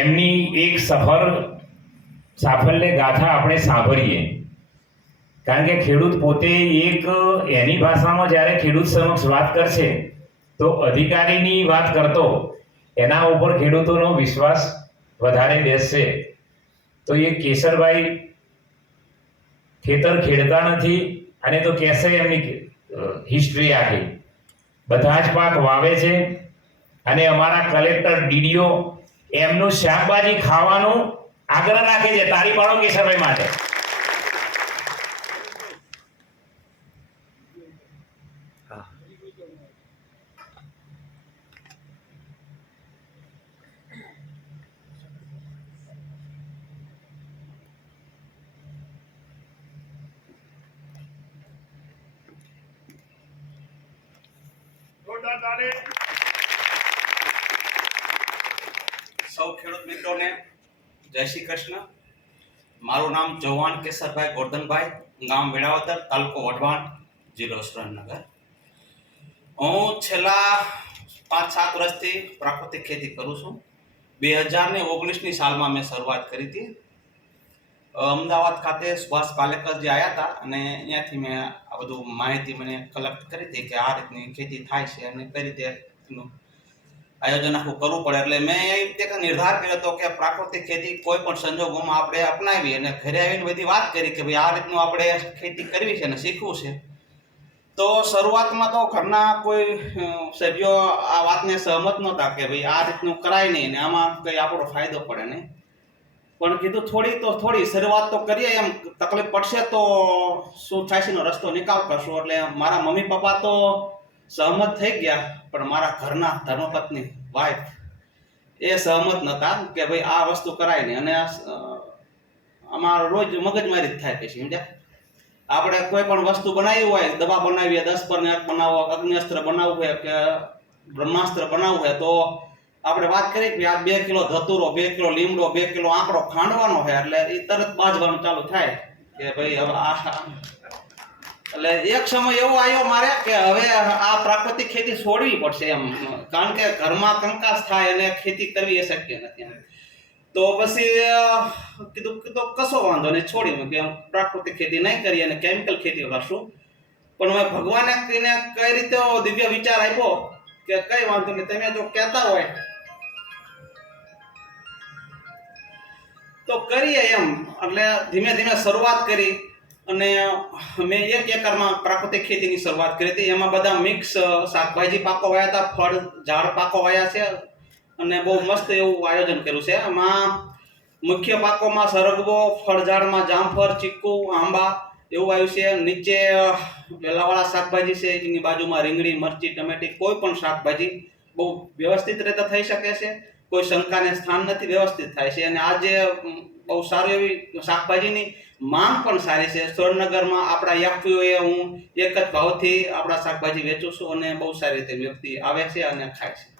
એમની એક સફર સાફલ્ય ગાથા આપણે સાંભળીએ. કારણ કે ખેડૂત પોતે એક એની ભાષામાં જ્યારે ખેડૂત સમક્ષ વાત કરશે, તો અધિકારીની વાત કરતો, એના ઉપર ખેડૂતોનો વિશ્વાસ વધારે બેસશે. તો એ કેસરભાઈ ખેતર ખેડતા નથી અને તો કહેશે એમની હિસ્ટ્રી આખી. બધા જ પાક વાવે છે અને અમારા કલેક્ટર, ડીડીઓ એમનું શાકભાજી ખાવાનું આગ્રહ રાખે છે તારી પાડો કેશરભાઈ માટે. જોરદાર તાળી સૌ ખેડૂત મિત્રોને જય શ્રી કૃષ્ણ. મારું નામ ચૌહાણ કેસરભાઈ ગોરધનભાઈ, ગામ વેળાવદર, તાલુકો વઢવાણ, જિલ્લો સુરેન્દ્રનગર. હું છેલ્લા પાંચ સાત વર્ષથી પ્રાકૃતિક ખેતી કરું છું. બે હજાર ને ઓગણીસની સાલમાં મેં શરૂઆત કરી હતી. અમદાવાદ ખાતે સુભાષ પાલેકર જે આવ્યા હતા અને અહીંયાથી મેં આ બધું માહિતી મને કલેક્ટ કરી હતી કે આ રીતની ખેતી થાય છે અને કઈ રીતે એનું આયોજન આખું કરવું પડે. એટલે મેં એ રીતે નિર્ધાર કર્યો હતો કે પ્રાકૃતિક ખેતી કોઈ પણ સંજોગોમાં આપણે અપનાવી અને ઘરે આવીને બધી વાત કરી કે ભાઈ આ રીતનું આપણે ખેતી કરવી છે અને શીખવું છે. તો શરૂઆતમાં તો ઘરના કોઈ સભ્યો આ વાતને સહમત નહોતા કે ભાઈ આ રીતનું કરાય નહીં ને આમાં કંઈ આપણો ફાયદો પડે નહીં. પણ કીધું થોડી તો થોડી, શરૂઆત તો કરીએ એમ. તકલીફ પડશે તો શું થાય છે રસ્તો નિકાલ કરશું. એટલે મારા મમ્મી પપ્પા તો સહમત થઈ ગયા, પણ મારા ઘરના ધર્મપત્ની વાઈફ એ સહમત નહોતા કે ભાઈ આ વસ્તુ કરાય નહીં. અને અમારો રોજ મગજમારી જ થાય પછી, સમજ્યા? આપણે કોઈ પણ વસ્તુ બનાવી હોય, દવા બનાવીએ, દસ પર બનાવો, અગ્નિઅસ્ત્ર બનાવવું હોય કે બ્રહ્માસ્ત્ર બનાવવું હોય, તો આપણે વાત કરીએ કે આ બે કિલો ધતુરો, બે કિલો લીમડો, બે કિલો આંકડો ખાંડવાનો હોય, એટલે એ તરત બાજવાનું ચાલુ થાય કે ભાઈ હવે આ એટલે એક સમય એવો આવ્યો મારે કે હવે આ પ્રાકૃતિક ખેતી છોડવી પડશે એમ. કારણ કે ઘરમાં કંકાસ થાય અને ખેતી કરવી એ શક્ય નથી તો પછી કીધું કીધું, કશો વાંધો નહીં, છોડી મૂકી એમ. પ્રાકૃતિક ખેતી નહીં કરીએ અને કેમિકલ ખેતી કરશું. પણ હવે ભગવાને કહીને કઈ રીતે દિવ્ય વિચાર આપ્યો કે કઈ વાંધો નહીં, તમે જો કહેતા હોય. તો કરીએ એમ. એટલે ધીમે ધીમે શરૂઆત કરી. અને મેં એક એકરમાં પ્રાકૃતિક ખેતીની શરૂઆત કરી હતી. એમાં બધા મિક્સ શાકભાજી પાકો વાયા હતા, ફળ, ઝાડ પાકો વાયા છે અને બહુ મસ્ત એવું આયોજન કર્યું છે. એમાં મુખ્ય પાકોમાં સરગવો, ફળ ઝાડમાં જામફળ, ચીકુ, આંબા એવું આવ્યું છે. નીચે વેલાવાળા શાકભાજી છે, એની બાજુમાં રીંગણી, મરચી, ટમેટી કોઈ પણ શાકભાજી બહુ વ્યવસ્થિત રીતે થઈ શકે છે. કોઈ શંકાને સ્થાન નથી, વ્યવસ્થિત થાય છે. અને આજે બહુ સારી એવી શાકભાજીની માંગ પણ સારી છે. સુરેન્દ્રનગરમાં આપણા યાત્રીઓએ હું એક જ ભાવથી આપણા શાકભાજી વેચું છું અને બહુ સારી રીતે વ્યક્તિ આવે છે અને ખાય છે.